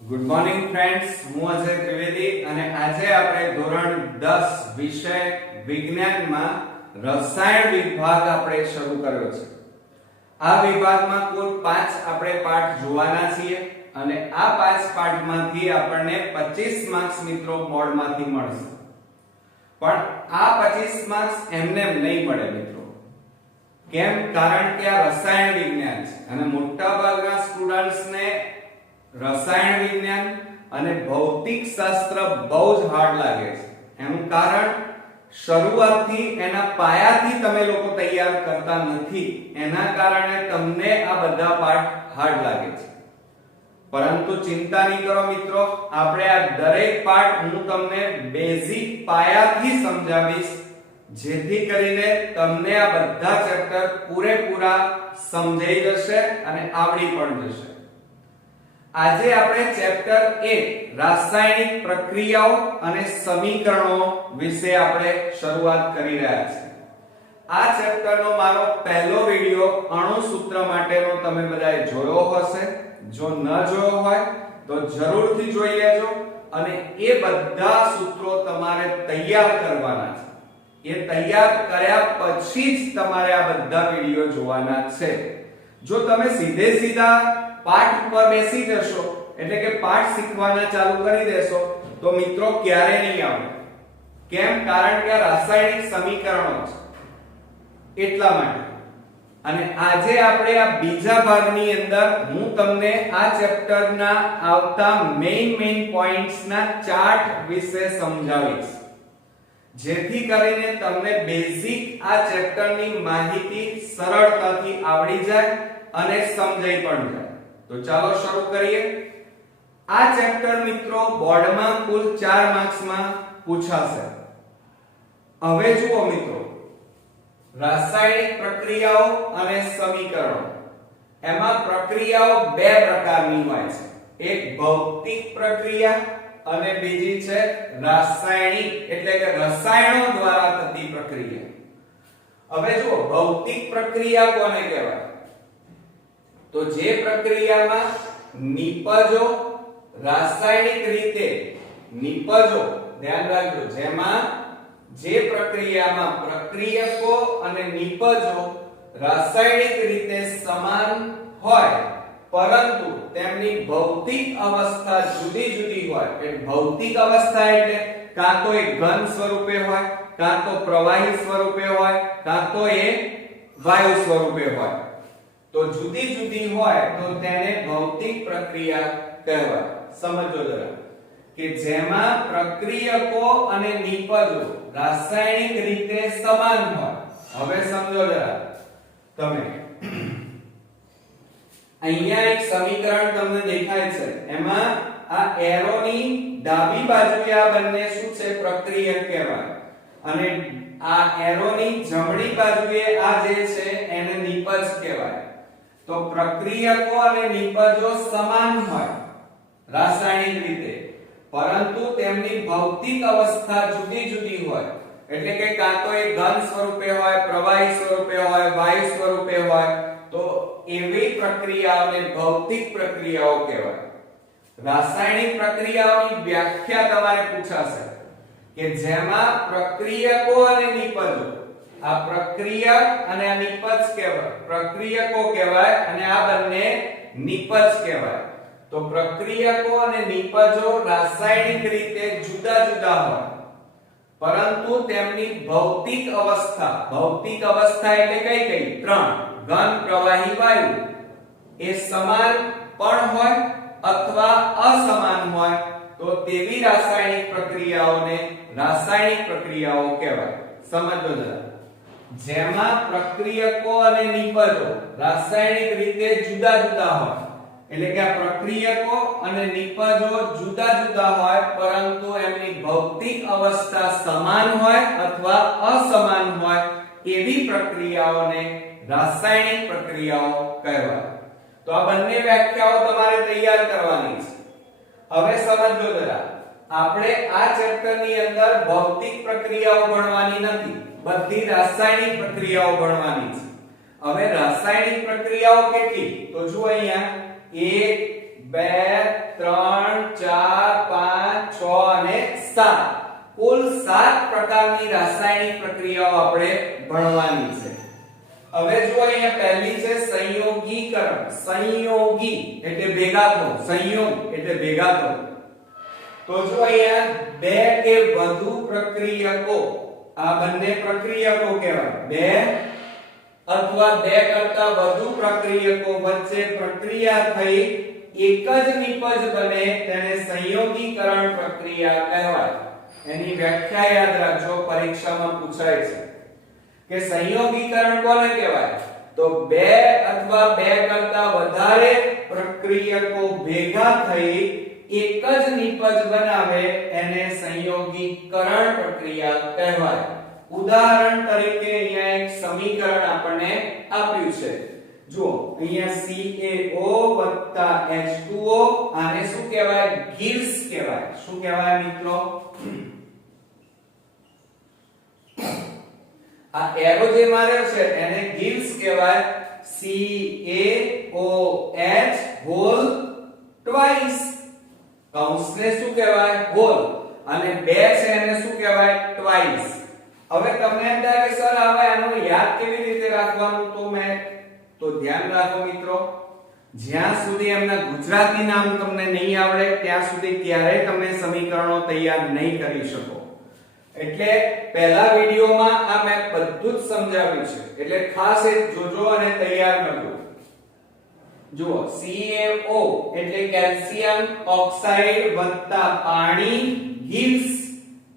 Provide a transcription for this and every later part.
Good morning friends, હું અજય ત્રિવેદી અને આજે આપણે ધોરણ 10 વિષય વિજ્ઞાનમાં રસાયણ વિભાગ આપણે શરૂ કર્યો છે. આ વિભાગમાં કુલ 5 આપણે પાઠ જોવાના છીએ અને આ 5 પાઠમાંથી આપણને 25 માર્ક્સ મિત્રો બોર્ડમાંથી મળશે. પણ આ 25 માર્ક્સ એમને નહીં મળે મિત્રો. કેમ? કારણ કે આ રસાયણ વિજ્ઞાન છે અને મોટાભાગના સ્ટુડન્ટ્સને રસાયણ વિજ્ઞાન અને ભૌતિક શાસ્ત્ર બહુ જ હાર્ડ લાગે છે. એનું કારણ શરૂઆતથી એના પાયાથી તમે લોકો તૈયાર કરતા નથી, એના કારણે તમને આ બધા પાઠ હાર્ડ લાગે છે. પરંતુ ચિંતા નહીં કરો મિત્રો, આપણે આ દરેક પાઠ હું તમને બેઝિક પાયાથી સમજાવીશ, જેથી કરીને તમને આ બધા ચેપ્ટર પૂરેપૂરા સમજાઈ જશે અને આવડી પણ જશે. આજે આપણે ચેપ્ટર 1 રાસાયણિક પ્રક્રિયાઓ અને સમીકરણો વિશે આપણે શરૂઆત કરી રહ્યા છીએ. આ ચેપ્ટરનો મારો પહેલો વિડિયો અણુસૂત્ર માટેનો તમે બધાએ જોયો હશે. જો ન જોયો હોય તો જરૂરથી જોઈ લેજો અને એ બધા સૂત્રો તમારે તૈયાર કરવાના છે. એ તૈયાર કર્યા પછી જ તમારે આ બધા વિડિયો જોવાના છે. જો તમે સીધા પાઠ પર બેસી જશો, એટલે કે પાઠ શીખવાના ચાલુ કરી દેશો, તો મિત્રો ક્યારે નહીં આવે. કેમ? કારણ કે આ રાસાયણિક સમીકરણો છે એટલા માટે. અને આજે આપણે આ બીજા ભાગની અંદર હું તમને આ ચેપ્ટરના આવતા મેઇન પોઈન્ટ્સના ચાર્ટ વિશે સમજાવીશ, જેથી કરીને તમને બેઝિક આ ચેપ્ટરની માહિતી સરળતાથી આવડી જાય અને સમજાઈ પણ જાય. તો ચાલો શરૂ કરીએ. આ ચેપ્ટર મિત્રો બોર્ડમાં કુલ 4 માર્ક્સમાં પૂછાશે. હવે જુઓ મિત્રો, રાસાયણિક પ્રક્રિયાઓ અને સમીકરણો. એમાં પ્રક્રિયાઓ બે પ્રકારની હોય છે. એક ભૌતિક પ્રક્રિયા અને બીજી છે રાસાયણિક, એટલે કે રસાયણો દ્વારા થતી પ્રક્રિયા. હવે જુઓ, ભૌતિક પ્રક્રિયા કોને કહેવાય? તો જે પ્રક્રિયામાં નિપજો રાસાયણિક રીતે નિપજો, ધ્યાન રાખજો, જેમાં જે પ્રક્રિયામાં પ્રક્રિયકો અને નિપજો રાસાયણિક રીતે સમાન હોય પરંતુ તેમની ભૌતિક અવસ્થા જુદી હોય. એટલે ભૌતિક અવસ્થા એટલે કાં તો એ ઘન સ્વરૂપે હોય, કાં તો પ્રવાહી સ્વરૂપે હોય, કાં તો એ વાયુ સ્વરૂપે હોય. તો જુદી હોય તો તેને ભૌતિક પ્રક્રિયા કહેવાય. સમજો જરા કે જેમાં પ્રક્રિયકો અને નિપજો રાસાયણિક રીતે સમાન હોય. હવે સમજો જરા તમે, અહીંયા એક સમીકરણ તમને દેખાય છે. એમાં આ એરોની ડાબી બાજુએ આ બંને શું છે? પ્રક્રિયક કહેવાય. અને આ એરોની જમણી બાજુએ આ જે છે એને નિપજ કહેવાય. તો પ્રક્રિયકો અને નિપજો સમાન હોય રાસાયણિક રીતે, પરંતુ તેમની ભૌતિક અવસ્થા જુદી હોય. એટલે કે કાં તો એ ઘન સ્વરૂપે હોય, પ્રવાહી સ્વરૂપે હોય, વાયુ સ્વરૂપે હોય. તો એવી પ્રક્રિયાઓને ભૌતિક પ્રક્રિયાઓ કહેવાય. રાસાયણિક પ્રક્રિયાઓની વ્યાખ્યા તમારે પૂછાશે કે જેમાં પ્રક્રિયકો અને નિપજો, આ પ્રક્રિયક અને આ નિપજ કહેવાય, પ્રક્રિયકો કહેવાય અને આ બંને નિપજ કહેવાય. તો પ્રક્રિયકો અને નિપજો રાસાયણિક રીતે જુદા હોય, પરંતુ તેમની ભૌતિક અવસ્થા એટલે કઈ 3: ઘન, પ્રવાહી, વાયુ, એ સમાન પણ હોય અથવા અસમાન હોય. તો તેવી રાસાયણિક પ્રક્રિયાઓને રાસાયણિક પ્રક્રિયાઓ કહેવાય. સમજો જરા, જેમાં પ્રક્રિયકો અને નિપજો રાસાયણિક રીતે જુદા હોય, એટલે કે આ પ્રક્રિયકો અને નિપજો જુદા હોય પરંતુ એમની ભૌતિક અવસ્થા સમાન હોય અથવા અસમાન હોય, એવી પ્રક્રિયાઓને રાસાયણિક પ્રક્રિયાઓ કહેવાય. તો આ બંને વ્યાખ્યાઓ તમારે તૈયાર કરવાની છે. હવે સમજો જરા, આપણે આ ચેપ્ટરની અંદર ભૌતિક પ્રક્રિયાઓ ભણવાની નથી, બધી રાસાયણિક પ્રક્રિયાઓ ભણવાની છે. હવે રાસાયણિક પ્રક્રિયાઓ કેટલી? તો જુઓ અહીંયા 1 2 3 7 પ્રકારની રાસાયણિક પ્રક્રિયાઓ આપણે ભણવાની છે. હવે જો અહીંયા પહેલી છે સંયોગીકરણ. સંયોગી એટલે ભેગા થવું, સંયોગ એટલે ભેગા થવું. તો જો અહીંયા બે કે વધુ પ્રક્રિયકો, આ બંને પ્રક્રિયકો કહેવાય. બે અથવા બે કરતા વધુ પ્રક્રિયકો વચ્ચે પ્રક્રિયા થઈ એક જ નિપજ બને તેને સંયોગીકરણ પ્રક્રિયા કહેવાય. એની વ્યાખ્યા યાદ રાખજો, પરીક્ષામાં પૂછાય છે કે સંયોગીકરણ કોને કહેવાય? તો બે અથવા બે કરતા વધારે પ્રક્રિયકો ભેગા થઈ એક જ નિપજ બનાવે એને સંયોગીકરણ પ્રક્રિયા કહેવાય. ઉદાહરણ તરીકે અહીંયા એક સમીકરણ આપણને આપ્યું છે. જુઓ અહીંયા CaO H2O આને શું કહેવાય? ગિવ્સ કહેવાય. શું કહેવાય મિત્રો? આ એરો જે માર્યો છે એને ગિવ્સ કહેવાય. CaOH hall twice. કૌંસને શું કહેવાય? હોલ. અને બે છે એને શું કહેવાય? ટ્વાઇસ. હવે તમને એમ થાય કે સર હવે આનું યાદ કેવી રીતે રાખવાનું? તો ધ્યાન રાખો મિત્રો, જ્યાં સુધી એમના ગુજરાતી નામ તમને નહીં આવડે ત્યાં સુધી ક્યારેય તમે સમીકરણો તૈયાર નહીં કરી શકો. એટલે પહેલા વિડિયોમાં આ મેં બધું જ સમજાવ્યું છે, એટલે ખાસ એ જોજો અને તૈયાર કરજો. જુઓ CaO એટલે કેલ્શિયમ ઓક્સાઇડ વત્તા પાણી ગિવ્સ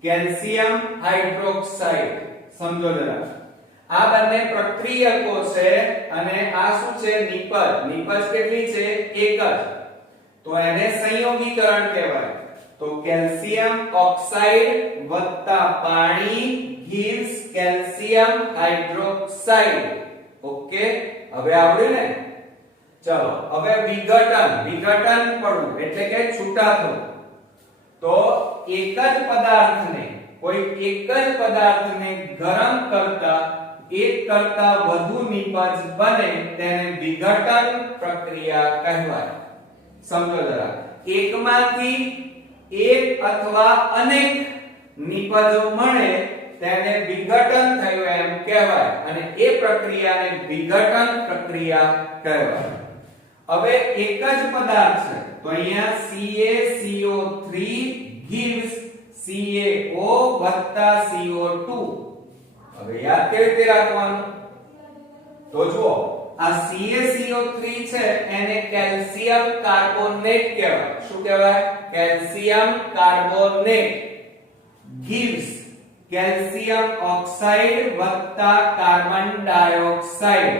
કેલ્શિયમ હાઇડ્રોક્સાઇડ. સમજો જરા, આ બંને પ્રક્રિયકો છે અને આ શું છે? નિપજ. નિપજ કેટલી છે? એક જ. તો એને સંયોગીકરણ કહેવાય. તો કેલ્શિયમ ઓક્સાઇડ વત્તા પાણી ગિવ્સ કેલ્શિયમ હાઇડ્રોક્સાઇડ. ઓકે, હવે આવડ્યું ને? ચલો હવે વિઘટન. વિઘટન પડવું એટલે કે છૂટા થવું. તો એક જ પદાર્થને, કોઈ એક જ પદાર્થને ગરમ કરતા એક કરતા વધુ નિપજ બને તેને વિઘટન પ્રક્રિયા કહેવાય. સમજો જરા, એકમાંથી એક અથવા અનેક નિપજો મળે તેને વિઘટન થયું એમ કહેવાય અને એ પ્રક્રિયાને વિઘટન પ્રક્રિયા કહેવાય. હવે એક જ પદાર્થ છે તો અહીંયા CaCO3 gives CaO CO2. હવે યાદ કેવી રીતે રાખવાનું? તો જુઓ, આ CaCO3 છે એને કેલ્શિયમ કાર્બોનેટ કહેવાય. શું કહેવાય? Calcium carbonate gives calcium oxide વત્તા કાર્બન ડાયોક્સાઇડ.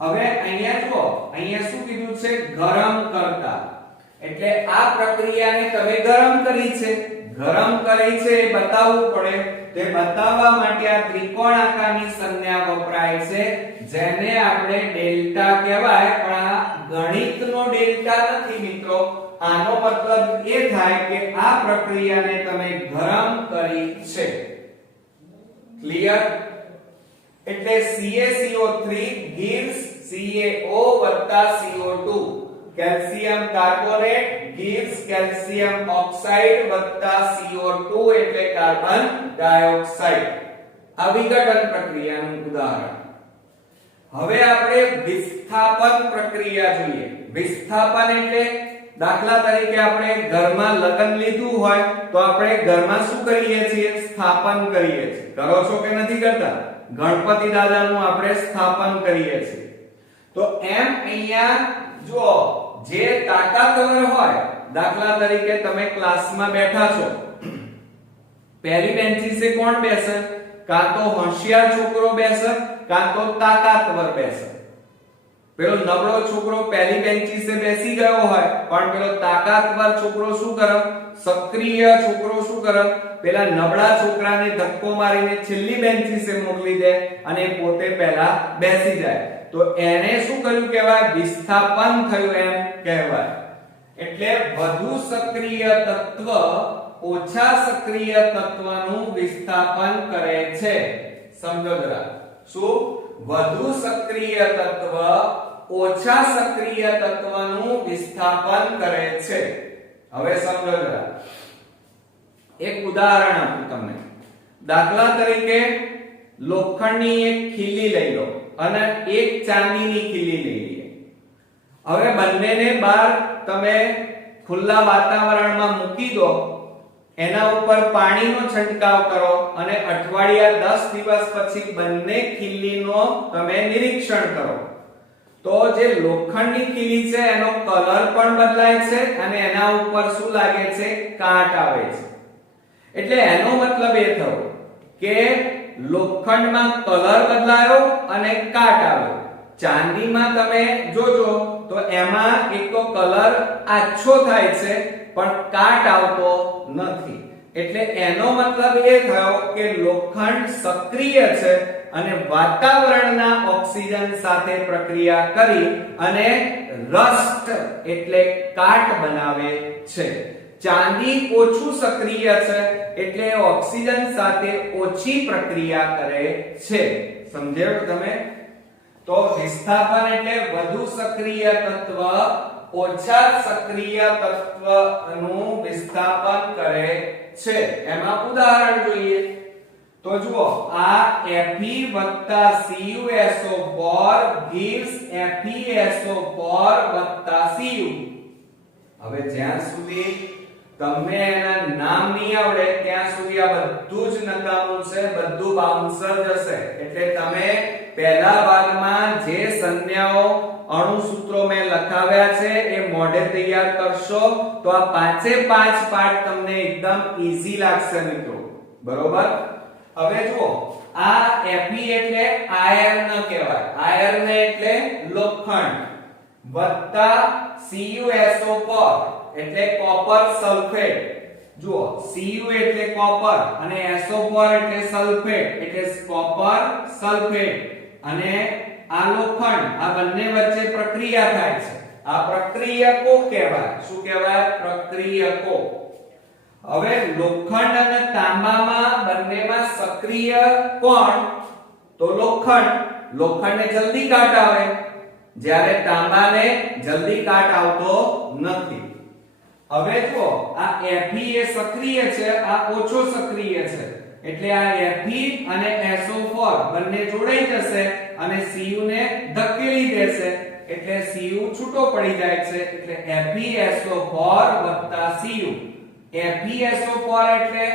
હવે અહીંયા જુઓ, અહીંયા શું કીધું છે? ગરમ કરતા. એટલે આ પ્રક્રિયાને તમે ગરમ કરી છે. ગરમ કરી છે એ બતાવવું પડે. તે બતાવવા માટે આ ત્રિકોણ આકારની સંજ્ઞા વપરાય છે જેને આપણે ડેલ્ટા કહેવાય. પણ આ ગણિતનો ડેલ્ટા નથી મિત્રો. આનો મતલબ એ થાય કે આ પ્રક્રિયાને તમે ગરમ કરી છે. ક્લિયર? એટલે CaCO3 gives CaO CO2. Calcium carbonate gives calcium oxide વત્તા CO2 એટલે કાર્બન ડાયોક્સાઇડ. આ વિઘટન પ્રક્રિયાનું ઉદાહરણ. હવે આપણે વિસ્થાપન પ્રક્રિયા જોઈએ. વિસ્થાપન એટલે દાખલા તરીકે આપણે ઘરમાં લગ્ન લીધું હોય તો આપણે ઘરમાં શું કરીએ છીએ? સ્થાપન કરીએ છીએ. કરો છો કે નથી કરતા? ગણપતિ દાદાનું આપણે સ્થાપન કરીએ છીએ. તો એમ અહીંયા જો જે તાકાતવર હોય, દાખલા તરીકે તમે ક્લાસમાં બેઠા છો, પહેલી બેન્ચીસે કોણ બેસે? કાં તો હોશિયાર છોકરો બેસે કાં તો તાકાતવર બેસે. પેલો નબળો છોકરો પહેલી બેન્ચીસે બેસી ગયો હોય પણ પેલો તાકાતવર છોકરો શું કરે? સક્રિય છોકરો શું કરે? પેલા નબળા છોકરાને ધક્કો મારીને છેલ્લી બેન્ચીસે મોકલી દે અને પોતે પહેલા બેસી જાય. તો એને શું કર્યું કહેવાય? વિસ્થાપન થયું એમ કહેવાય. એટલે વધુ સક્રિય તત્વ ઓછા સક્રિય તત્વનું વિસ્થાપન કરે છે. સમજો જરા, શું? વધુ સક્રિય તત્વ ઓછા સક્રિય તત્વનું વિસ્થાપન કરે છે. હવે સમજો જરા, એક ઉદાહરણ આપું તમને. દાખલા તરીકે લોખંડની એક ખીલી લઈ લો અને એક ચાંદીની ખીલી લઈ લઈએ. હવે બંનેને બહાર તમે ખુલ્લા વાતાવરણમાં મૂકી દો, એના ઉપર પાણીનો છંટકાવ કરો અને અઠવાડિયા 10 દિવસ પછી બંને ખીલીનો તમે નિરીક્ષણ કરો, તો જે લોખંડની ખીલી છે એનો કલર પણ બદલાય છે અને એના ઉપર શું લાગે છે? કાટ આવે છે. એટલે એનો મતલબ એ થયો કે લોખંડમાં કલર બદલાયો અને કાટ આવ્યો. ચાંદીમાં તમે જોજો તો એમાં એક તો કલર આછો થાય છે પણ કાટ આવતો નથી. એટલે એનો મતલબ એ થયો કે લોખંડ સક્રિય છે અને વાતાવરણના ઓક્સિજન સાથે પ્રક્રિયા કરી અને રસ્ટ એટલે કાટ બનાવે છે. ચાંદી ઓછું સક્રિય છે એટલે ઓક્સિજન સાથે ઓછી પ્રક્રિયા કરે છે. સમજાયું તમે? તો વિસ્થાપન એટલે વધુ સક્રિય તત્વ ઓછા સક્રિય તત્વનું વિસ્થાપન કરે છે. એમાં ઉદાહરણ જોઈએ તો જુઓ, આ Fe CuSO4 gives FeSO4 Cu. હવે જ્યાં સુધી તમને એના નામ નહીં આવડે ત્યાં સુધી આ બધું જ નકામું છે, બધું બાઉન્સર જશે. એટલે તમે પહેલા ભાગમાં જે સંજ્ઞાઓ અણુસૂત્રો મેં લખાવ્યા છે એ મોઢે તૈયાર કરશો તો આ પાંચે પાંચ પાઠ તમને એકદમ ઈઝી લાગશે મિત્રો. બરોબર? હવે જુઓ, આ Fe એટલે આયર્ન કહેવાય. આયર્ન એટલે લોખંડ વત્તા CuSO4 એટલે કોપર સલ્ફેટ. જુઓ, Cu એટલે કોપર અને SO4 એટલે સલ્ફેટ, એટલે કોપર સલ્ફેટ અને આ લોખંડ, આ બંને વચ્ચે પ્રક્રિયા થાય છે. આ પ્રક્રિયકો કહેવાય. શું કહેવાય? પ્રક્રિયકો. હવે લોખંડ અને તાંબામાં બંનેમાં સક્રિય કોણ? તો લોખંડ. લોખંડને જલ્દી કાટ આવે જ્યારે તાંબાને જલ્દી કાટ આવતો નથી. હવે જુઓ, આ Fe એ સક્રિય છે, આ ઓછો સક્રિય છે. એટલે આ Fe અને SO4 બંને જોડાઈ જશે અને Cu ને ધકેલી દેશે એટલે Cu છૂટો પડી જાય છે. એટલે FeSO4 Cu. FeSO4 એટલે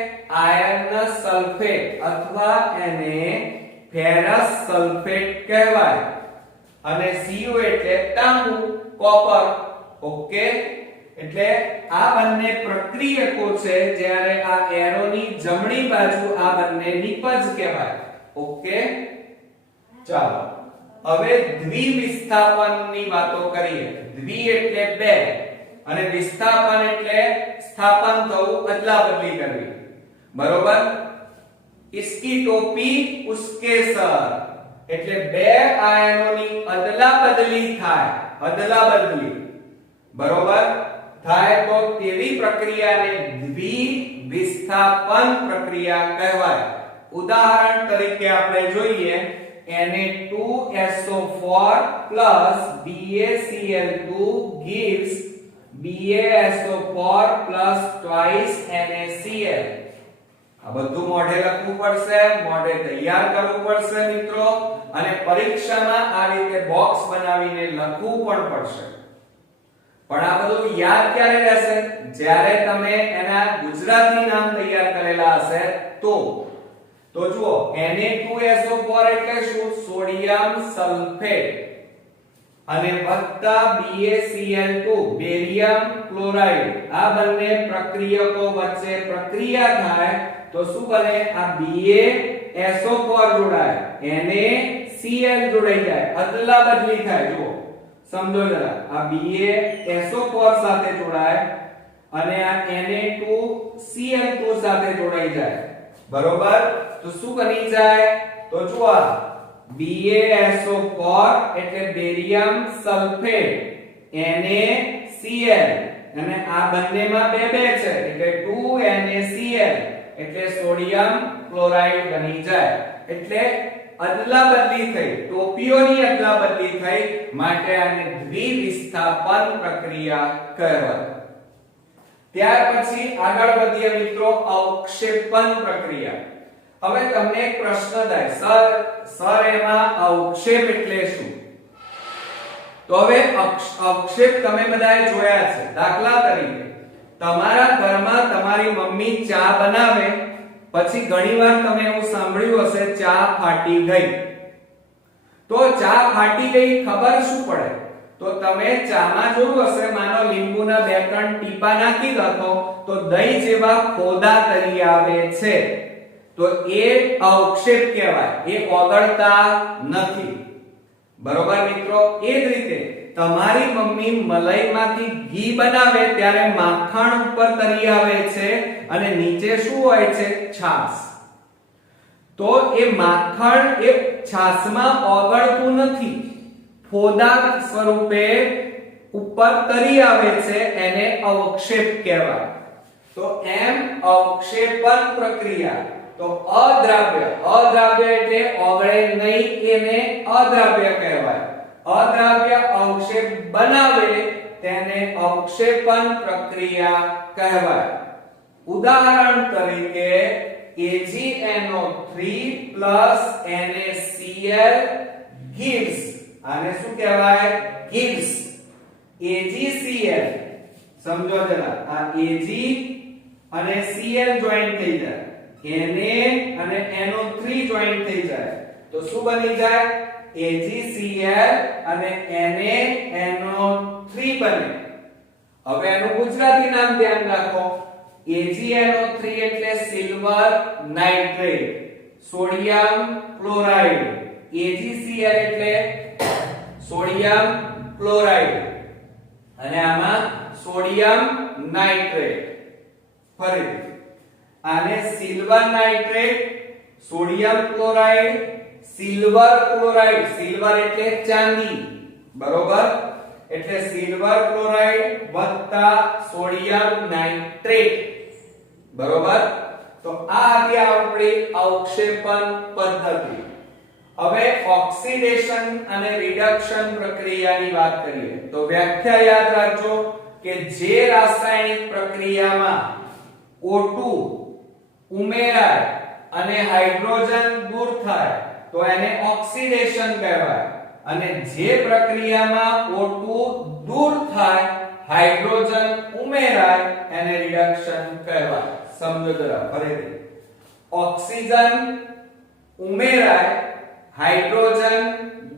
આયર્ન સલ્ફેટ અથવા એને ફેરસ સલ્ફેટ કહેવાય અને Cu એટલે તાંબુ, કોપર. ઓકે? એટલે આ બંને પ્રક્રિયકો છે, જ્યારે આ એરોની જમણી બાજુ આ બંને નિપજ કહેવાય. ઓકે? ચાલો હવે દ્વિવિસ્થાપનની વાતો કરીએ. દ્વિ એટલે બે અને વિસ્થાપન એટલે સ્થાપન થવું, અદલાબદલી કરવી. બરોબર? इसकी टोपी उसके सर એટલે બે આયનોની અદલાબદલી થાય. અદલાબદલી બરોબર થાય તો તેવી પ્રક્રિયાને દ્વિવિસ્થાપન પ્રક્રિયા કહેવાય. ઉદાહરણ તરીકે આપણે જોઈએ Na2SO4 BaCl2 gives BaSO4 twice NaCl. આ બધું મોઢે લખવું પડશે, મોઢે તૈયાર કરવું પડશે મિત્રો, અને પરીક્ષામાં આ રીતે બોક્સ બનાવીને લખવું પણ પડશે. પણ આ બધું યાદ ક્યારે રહેશે? જ્યારે તમે એના ગુજરાતી નામ તૈયાર કરેલા હશે તો. તો જુઓ, Na2SO4 એટલે શું? સોડિયમ સલ્ફેટ અને વત્તા BaCl2 બેરિયમ ક્લોરાઇડ. આ બંને પ્રક્રિયકો વચ્ચે પ્રક્રિયા થાય તો શું બને? આ BaSO4 જોડાય, NaCl જોડાઈ જાય, અદલા બદલી થાય. જુઓ, સમજો જરા, આ BaSO4 સાથે જોડાય અને આ Na2Cl2 સાથે જોડાઈ જાય. બરોબર? તો શું બની જાય? તો જુઓ, BaSO4 એટલે બેરિયમ સલ્ફેટ, NaCl અને આ બંનેમાં બે બે છે એટલે 2NaCl એટલે સોડિયમ ક્લોરાઇડ બની જાય. એટલે અદલાબદલી થઈ, ટોપીઓની અદલાબદલી થઈ, માટે આને દ્વિવિસ્થાપન પ્રક્રિયા કહેવાય. ત્યાર પછી આગળ વધીએ મિત્રો, અવક્ષેપન પ્રક્રિયા. હવે તમને એક પ્રશ્ન થાય, સર એમાં અવક્ષેપ એટલે શું? તો હવે અવક્ષેપ તમે બધાએ જોયા છે. દાખલા તરીકે તમારા ઘરમાં તમારી મમ્મી ચા બનાવે, પછી ઘણીવાર તમે એવું સાંભળ્યું હશે ચા ફાટી ગઈ. તો ચા ફાટી ગઈ ખબર શું પડે? તો તમે ચામાં જોયું હશે, માનો લીંબુના 2-3 ટીપા નાખી દો તો દહીં જેવા ફોદા તરી આવે છે. તો એ અવક્ષેપ કહેવાય, એ ઓગળતા નથી. બરોબર મિત્રો? એ જ રીતે તમારી મમ્મી મલાઈમાંથી ઘી બનાવે ત્યારે માખણ ઉપર તરી આવે છે અને નીચે શું હોય છે? છાશ. તો એ માખણ એ છાશમાં ઓગળતું નથી, ફોદા સ્વરૂપે ઉપર તરી આવે છે, એને અવક્ષેપ કહેવાય. તો એમ અવક્ષેપન પ્રક્રિયા, તો અદ્રાવ્ય એટલે ઓગળે નહીં, એને અદ્રાવ્ય કહેવાય. અદ્રાવ્ય અવક્ષેપ બનાવે તેને અવક્ષેપન પ્રક્રિયા કહેવાય. ઉદાહરણ તરીકે AgNO3 NaCl gives, આને શું કહેવાય? gives. AgCl સમજો જરા, આ Ag અને Cl જોઈન્ટ થઈ જાય, Na અને NO3 જોઈન્ટ થઈ જાય, તો શું બની જાય? AgCl અને NaNO3 બને. હવે એનું ગુજરાતી નામ ધ્યાન રાખો. AgNO3 એટલે silver nitrate, sodium chloride. AgCl એટલે સોડિયમ ક્લોરાઇડ અને આમાં સોડિયમ નાઇટ્રેટ. ફરીથી આને silver nitrate, sodium chloride, silver chloride. Silver એટલે ચાંદી, બરોબર? એટલે સિલ્વર ક્લોરાઇડ વત્તા સોડિયમ નાઇટ્રેટ, બરોબર? તો આ હતી આપણી અવક્ષેપન પદ્ધતિ. હવે ઓક્સિડેશન અને રિડક્શન પ્રક્રિયાની વાત કરીએ તો વ્યાખ્યા યાદ રાખજો કે જે રાસાયણિક પ્રક્રિયામાં O2 ઉમેરાય અને હાઇડ્રોજન દૂર થાય તો એને ઓક્સિડેશન કહેવાય, અને જે પ્રક્રિયામાં O2 દૂર થાય, હાઇડ્રોજન ઉમેરાય, એને રિડક્શન કહેવાય. સમજો જરા ફરીથી. ઓક્સિજન ઉમેરાય, હાઇડ્રોજન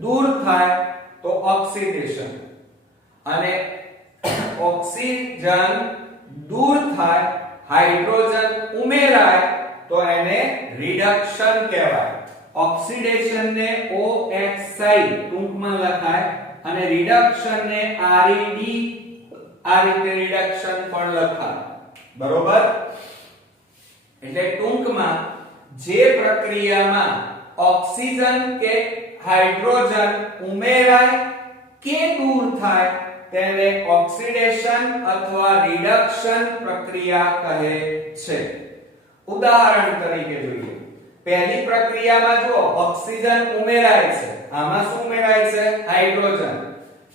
દૂર થાય તો ઓક્સિડેશન, અને ઓક્સિજન દૂર થાય, હાઇડ્રોજન ઉમેરાય તો એને રિડક્શન કહેવાય. ઓક્સિડેશન ને OXI ટૂંકમાં લખાય અને રિડક્શન ને RED, આ રીતે રિડક્શન પણ લખાય, બરોબર? એટલે ટૂંકમાં જે પ્રક્રિયામાં ઓક્સિજન કે હાઇડ્રોજન ઉમેરાય કે દૂર થાય તેને ઓક્સિડેશન અથવા રિડક્શન પ્રક્રિયા કહે છે. ઉદાહરણ તરીકે જોઈએ. પહેલી પ્રક્રિયામાં જો ઓક્સિજન ઉમેરાય છે, આમાં શું ઉમેરાય છે? હાઇડ્રોજન.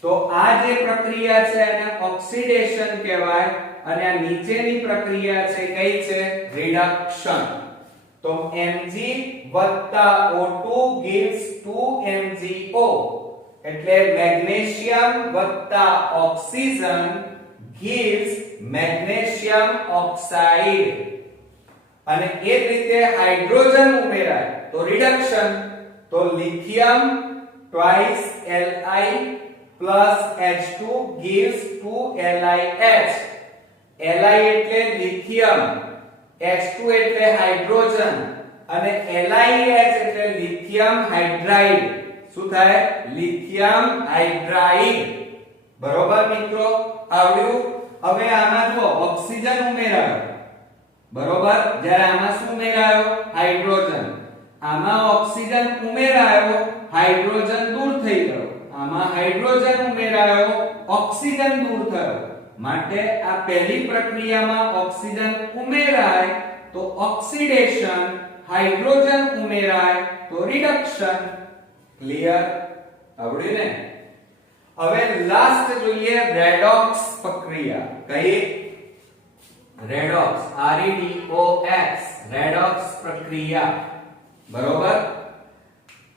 તો આ જે પ્રક્રિયા છે એને ઓક્સિડેશન કહેવાય, અને આ નીચેની પ્રક્રિયા છે કઈ છે? રિડક્શન. તો Mg O2 gives 2MgO, એટલે magnesium oxygen gives magnesium oxide. અને એ જ રીતે હાઇડ્રોજન ઉમેરાય તો રિડક્શન. તો lithium twice Li plus H2 gives 2LiH. Li એટલે લિથિયમ, H2 એટલે હાઇડ્રોજન, અને LiH એટલે લિથિયમ હાઇડ્રાઇડ. શું થાય? Lithium hydride. બરોબર મિત્રો? આવડ્યું? હવે આમાં જો ઓક્સિજન ઉમેરાયો, બરોબર? જ્યારે આમાં શું ઉમેરાયો? હાઇડ્રોજન. આમાં ઓક્સિજન ઉમેરાયો, હાઇડ્રોજન દૂર થઈ ગયો. આમાં હાઇડ્રોજન ઉમેરાયો, ઓક્સિજન દૂર થયો. માટે આ પહેલી પ્રક્રિયામાં ઓક્સિજન ઉમેરાય તો ઓક્સિડેશન, હાઇડ્રોજન ઉમેરાય તો રિડક્શન. ક્લિયર? આવડ્યું ને? હવે લાસ્ટ જોઈએ રેડોક્સ પ્રક્રિયા. કઈ? રેડોક્સ, REDOX, રેડોક્સ પ્રક્રિયા. બરોબર.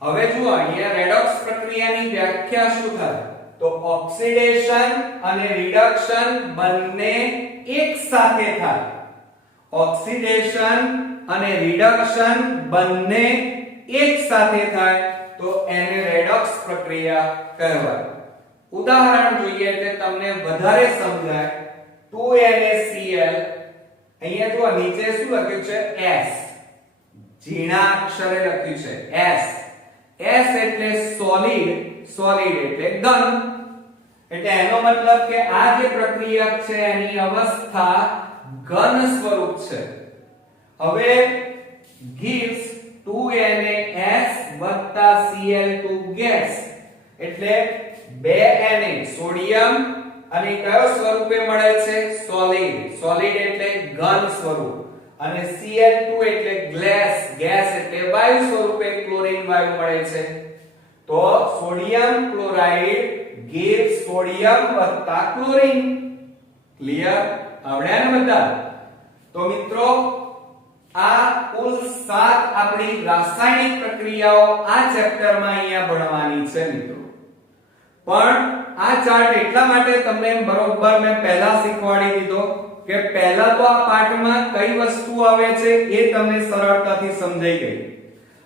હવે જુઓ અહીંયા રેડોક્સ પ્રક્રિયાની વ્યાખ્યા શું થાય? તો ઓક્સિડેશન અને રિડક્શન બંને એક સાથે થાય. ઓક્સિડેશન અને રિડક્શન બંને એક સાથે થાય તો એને રેડોક્સ પ્રક્રિયા કહેવાય. ઉદાહરણ જોઈએ એટલે તમને વધારે સમજાય. 2NaCl અહીંયા જુઓ નીચે શું લખ્યું છે? S. ઝીણા અક્ષરે લખ્યું છે S. S એટલે સોલિડ, સોલિડ એટલે ઘન. એટલે એનો મતલબ કે આ જે પ્રક્રિયા છે એની અવસ્થા ઘન સ્વરૂપ છે. હવે gives 2NaS Cl2 ગેસ એટલે 2Na સોડિયમ અને કયો સ્વરૂપે મળે છે? સોલિડ. સોલિડ એટલે ઘન સ્વરૂપ અને Cl2 એટલે ગેસ એટલે વાયુ સ્વરૂપે ક્લોરીન વાયુ મળે છે. તો sodium chloride gives sodium chlorine. Clear? આવડ્યા ને બધા? તો મિત્રો આ કુલ 7 આપણી રાસાયણિક પ્રક્રિયાઓ આ ચેપ્ટરમાં અહીંયા ભણવાની છે મિત્રો. પણ આ ચાર્ટ એટલા માટે તમને બરોબર મેં પહેલા શીખવાડી દીધો કે પહેલા તો આ પાઠમાં કઈ વસ્તુ આવે છે એ તમને સરળતાથી સમજાઈ ગઈ.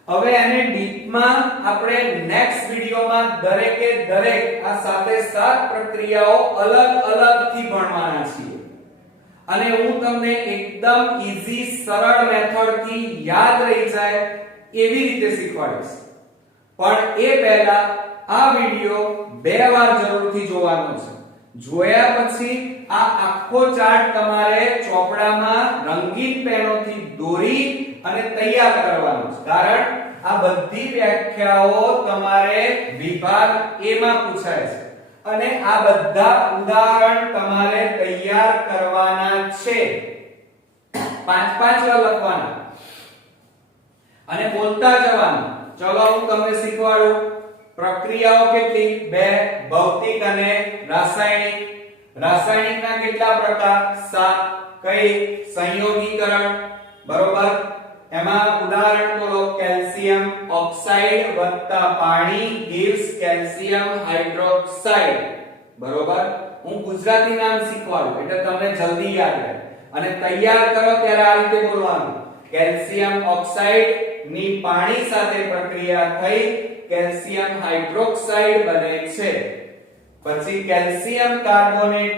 હવે એને ડીપમાં આપણે નેક્સ્ટ વિડિયોમાં દરેકે દરેક આ સાથે 7 પ્રક્રિયાઓ અલગ-અલગથી ભણવાના છીએ. અને હું તમને એકદમ ઈઝી સરળ મેથડથી યાદ રહી જાય એવી રીતે શીખવાડીશ. પણ એ પહેલા આ વિડિયો 2 વાર જરૂરથી જોવાનો છે. જોયા પછી આ આખો ચાર્ટ તમારે ચોપડામાં રંગીન પેનોથી દોરી અને તૈયાર કરવાનો છે. કારણ આ બધી વ્યાખ્યાઓ તમારે વિભાગ A માં પૂછાય છે અને આ બધા ઉદાહરણ તમારે તૈયાર કરવાના છે. 5-5 વાર લખવાના અને બોલતા જવાનું. ચલો હું તમને શીખવાડું. પ્રક્રિયાઓ કેટલી? 2. ભૌતિક અને રાસાયણિક. રાસાયણિકના કેટલા પ્રકાર? 7. કઈ? સંયોગીકરણ. બરોબર. એમાં ઉદાહરણ બોલો. કેલ્શિયમ ઓક્સાઇડ વત્તા પાણી gives કેલ્શિયમ હાઇડ્રોક્સાઇડ. બરોબર. હું ગુજરાતી નામ શીખવાડું એટલે તમને જલ્દી યાદ રહે અને તૈયાર કરો ત્યારે આ રીતે બોલવાનું. કેલ્શિયમ ઓક્સાઇડ ની પાણી સાથે પ્રક્રિયા થઈ કેલ્શિયમ હાઇડ્રોક્સાઇડ બને છે. પછી કેલ્શિયમ કાર્બોનેટ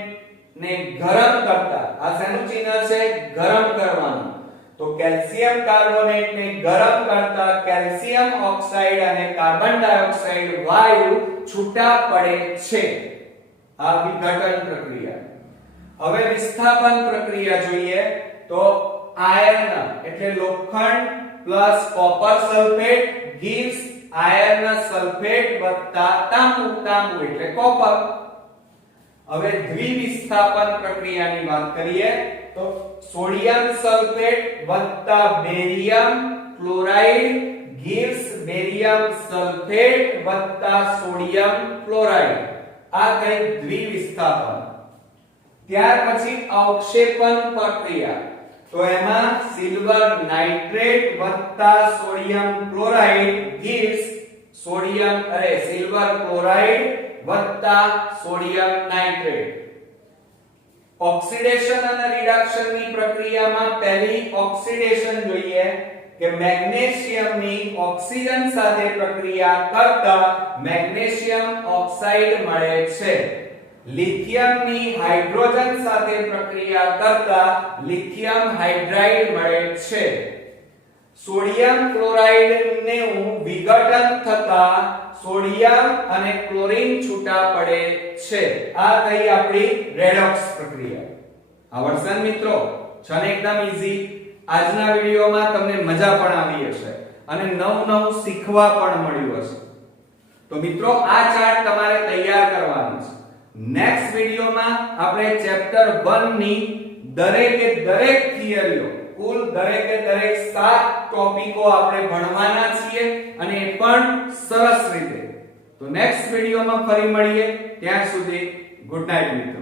ને ગરમ કરતા આ શેનું ચિહ્ન છે? ગરમ કરવાનું. તો કેલ્શિયમ કાર્બોનેટ ને ગરમ કરતા કેલ્શિયમ ઓક્સાઇડ અને કાર્બન ડાયોક્સાઇડ વાયુ છૂટા પડે છે. આ વિઘટન પ્રક્રિયા. હવે વિસ્થાપન પ્રક્રિયા જોઈએ તો આયર્ન એટલે લોખંડ plus copper sulphate gives iron sulphate વત્તા તાંબુ. તાંબુ એટલે કોપર. હવે દ્વિવિસ્થાપન પ્રક્રિયાની વાત કરીએ તો સોડિયમ સલ્ફેટ વત્તા barium chloride gives barium sulphate વત્તા સોડિયમ ક્લોરાઇડ. આ થઈ દ્વિવિસ્થાપન. ત્યાર પછી અવક્ષેપન પ્રક્રિયા. તો એમાં સિલ્વર નાઇટ્રેટ વત્તા sodium chloride gives silver chloride વત્તા સોડિયમ નાઇટ્રેટ. ઓક્સિડેશન અને રિડક્શન ની પ્રક્રિયામાં પહેલી ઓક્સિડેશન જોઈએ કે મેગ્નેશિયમની ઓક્સિજન સાથે પ્રક્રિયા કરતા મેગ્નેશિયમ ઓક્સાઇડ મળે છે. લિથિયમની હાઇડ્રોજન સાથે પ્રક્રિયા કરતા લિથિયમ હાઇડ્રાઇડ મળે છે. સોડિયમ ક્લોરાઇડ ને વિઘટન થતા સોડિયમ અને ક્લોરીન છૂટા પડે છે. આ થઈ આપણી રેડોક્સ પ્રક્રિયા. આવડશે મિત્રો? છે ને એકદમ ઈઝી. આજના વિડિયોમાં તમને મજા પણ આવી હશે અને નવું શીખવા પણ મળ્યું હશે. તો મિત્રો આ ચાર્ટ તમારે તૈયાર કરવાનો છે. નેક્સ્ટ વિડિયોમાં આપણે ચેપ્ટર 1 ની દરેકે દરેક થિયરીઓ કુલ દરેકે દરેક 7 ટોપિકો આપણે ભણવાના છીએ અને એ પણ સરસ રીતે. તો નેક્સ્ટ વિડિયોમાં ફરી મળીએ. ત્યાં સુધી ગુડ નાઈટ મિત્રો.